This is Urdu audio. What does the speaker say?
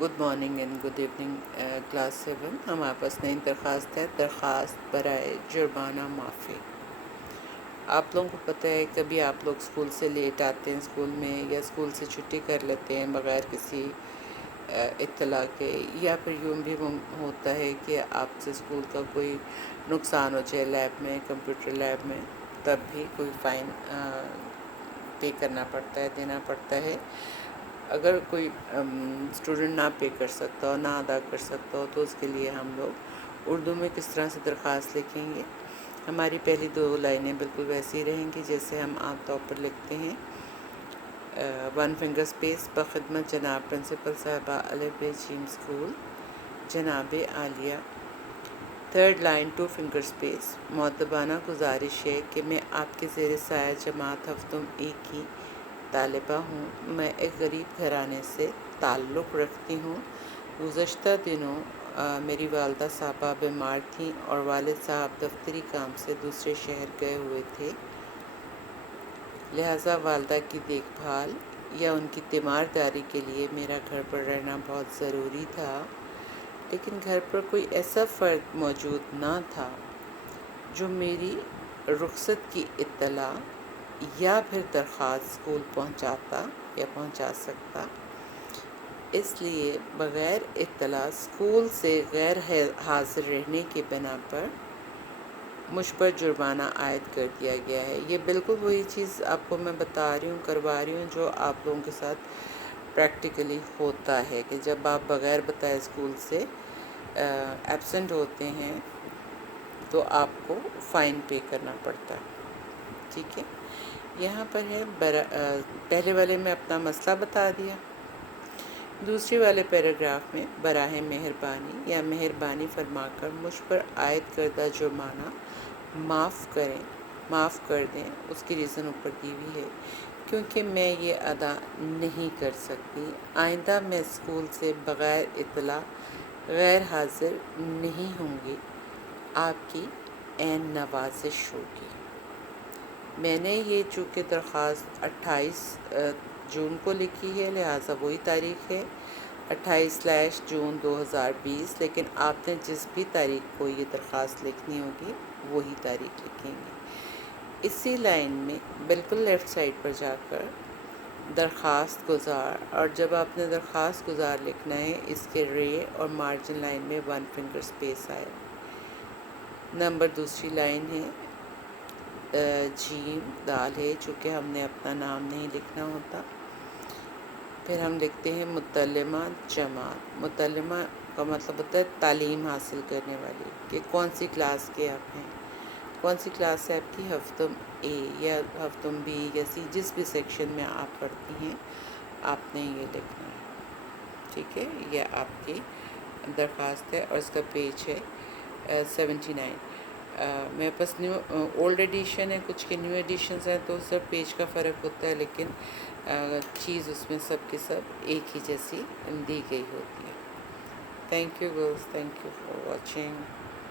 Good morning and good evening class 7. ہمارے پاس نئی درخواست ہے، درخواست برائے جرمانہ معافی. آپ لوگوں کو پتہ ہے کبھی آپ لوگ اسکول سے لیٹ آتے ہیں اسکول میں، یا اسکول سے چھٹی کر لیتے ہیں بغیر کسی اطلاع کے، یا پھر یوں بھی ہوتا ہے کہ آپ سے اسکول کا کوئی نقصان ہو جائے لیب میں، کمپیوٹر لیب میں، تب بھی کوئی فائن پے کرنا پڑتا ہے، دینا پڑتا ہے. اگر کوئی اسٹوڈنٹ نہ پے کر سکتا ہو، نہ ادا کر سکتا ہو، تو اس کے لیے ہم لوگ اردو میں کس طرح سے درخواست لکھیں گے. ہماری پہلی 2 لائنیں بالکل ویسی ہی رہیں گی جیسے ہم عام طور پر لکھتے ہیں. 1 فنگر اسپیس، بخدمت جناب پرنسپل صاحبہ الف ب ج اسکول جناب عالیہ. 3rd لائن 2 فنگر اسپیس، مؤدبانہ گزارش ہے کہ میں آپ کے زیر سایہ جماعت ہفتم کی طالبہ ہوں. میں ایک غریب گھرانے سے تعلق رکھتی ہوں. گزشتہ دنوں میری والدہ صاحبہ بیمار تھیں اور والد صاحب دفتری کام سے دوسرے شہر گئے ہوئے تھے، لہٰذا والدہ کی دیکھ بھال یا ان کی تیمارداری کے لیے میرا گھر پر رہنا بہت ضروری تھا. لیکن گھر پر کوئی ایسا فرد موجود نہ تھا جو میری رخصت کی اطلاع یا پھر درخواست اسکول پہنچا سکتا. اس لیے بغیر اطلاع اسکول سے غیر حاضر رہنے کی بنا پر مجھ پر جرمانہ عائد کر دیا گیا ہے. یہ بالکل وہی چیز آپ کو میں بتا رہی ہوں، کروا رہی ہوں، جو آپ لوگوں کے ساتھ پریکٹیکلی ہوتا ہے کہ جب آپ بغیر بتائے اسکول سے ایبسنٹ ہوتے ہیں تو آپ کو فائن پے کرنا پڑتا ہے. ٹھیک ہے، یہاں پر ہے پہلے والے میں اپنا مسئلہ بتا دیا. دوسرے والے پیراگراف میں براہ مہربانی یا مہربانی فرما کر مجھ پر عائد کردہ جرمانہ معاف کر دیں. اس کی ریزن اوپر دی ہوئی ہے، کیونکہ میں یہ ادا نہیں کر سکتی. آئندہ میں اسکول سے بغیر اطلاع غیر حاضر نہیں ہوں گی. آپ کی عین نوازش ہوگی. میں نے یہ چونکہ درخواست 28 جون کو لکھی ہے، لہٰذا وہی تاریخ ہے 28/جون 2020، لیکن آپ نے جس بھی تاریخ کو یہ درخواست لکھنی ہوگی وہی تاریخ لکھیں گے. اسی لائن میں بالکل لیفٹ سائڈ پر جا کر درخواست گزار، اور جب آپ نے درخواست گزار لکھنا ہے اس کے رے اور مارجن لائن میں 1 فنگر اسپیس آئے. نمبر دوسری لائن ہے جیم دال ہے، چونکہ ہم نے اپنا نام نہیں لکھنا ہوتا. پھر ہم لکھتے ہیں متعلمہ جماعت. متعلمہ کا مطلب ہوتا ہے تعلیم حاصل کرنے والی، کہ کون سی کلاس کے آپ ہیں، کون سی کلاس ہے آپ کی، ہفتم اے یا ہفتم بی یا سی، جس بھی سیکشن میں آپ پڑھتی ہیں آپ نے یہ لکھنا ہے. ٹھیک ہے، یہ آپ کی درخواست ہے اور اس کا پیج ہے 79. میرے پاس اولڈ ایڈیشن ہے، کچھ کے نیو ایڈیشنز ہیں تو صرف پیج کا فرق ہوتا ہے، لیکن چیز اس میں سب کے سب ایک ہی جیسی دی گئی ہوتی ہے. Thank you girls, thank you for watching.